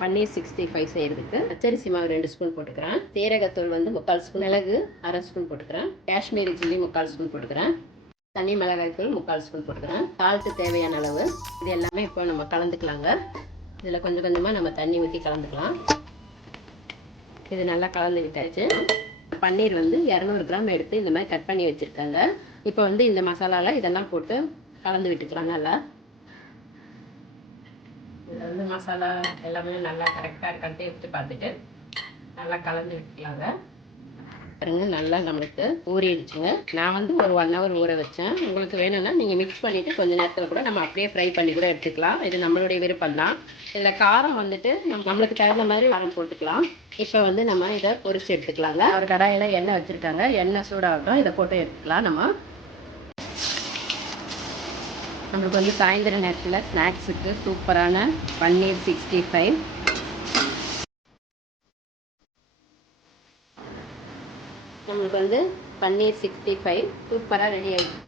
பன்னீர் 65 செய்கிறதுக்கு பச்சரிசி மாவு 2 ஸ்பூன் போட்டுக்கிறேன். சீரகத்தூள் வந்து 3/4 ஸ்பூன், மிளகு அரை ஸ்பூன் போட்டுக்கிறேன். காஷ்மீரி சில்லி 3/4 ஸ்பூன் போட்டுக்கிறேன். தனி மிளகாய் தூள் 3/4 ஸ்பூன் போட்டுக்கிறேன். சால்ட்டு தேவையான அளவு. இது எல்லாமே இப்போ நம்ம கலந்துக்கலாங்க. இதில் கொஞ்சம் கொஞ்சமாக நம்ம தண்ணி ஊற்றி கலந்துக்கலாம். இது நல்லா கலந்துக்கிட்டாச்சு. பன்னீர் வந்து 200 கிராம் எடுத்து இந்த மாதிரி கட் பண்ணி வச்சுருக்காங்க. இப்போ வந்து இந்த மசாலாவில் இதெல்லாம் போட்டு கலந்து விட்டுக்கலாம். நல்லா இதில் வந்து மசாலா எல்லாமே நல்லா கரெக்டாக இருக்கான்ட்டு எடுத்து பார்த்துட்டு நல்லா கலந்து விட்டுக்கலாங்க. பாருங்க, நல்லா நம்மளுக்கு ஊறிடுச்சுங்க. நான் வந்து ஒரு 1 ஹவர் ஊற வச்சேன். உங்களுக்கு வேணும்னா நீங்கள் மிக்ஸ் பண்ணிவிட்டு கொஞ்சம் நேரத்தில் கூட நம்ம அப்படியே ஃப்ரை பண்ணி கூட எடுத்துக்கலாம். இது நம்மளுடைய விருப்பம் தான். இதில் காரம் வந்துட்டு நம்மளுக்கு தகுந்த மாதிரி காரம் போட்டுக்கலாம். இப்போ வந்து நம்ம இதை பொரிச்சு எடுத்துக்கலாங்க. ஒரு கடாயில் எண்ணெய் வச்சுருக்காங்க. எண்ணெய் சூடாகட்டும். இதை போட்டு எடுத்துக்கலாம். நம்மளுக்கு வந்து சாயந்தர நேரத்தில் ஸ்நாக்ஸுக்கு சூப்பரான பன்னீர் 65 நம்மளுக்கு வந்து பன்னீர் 65 சூப்பராக ரெடி ஆகிடுச்சு.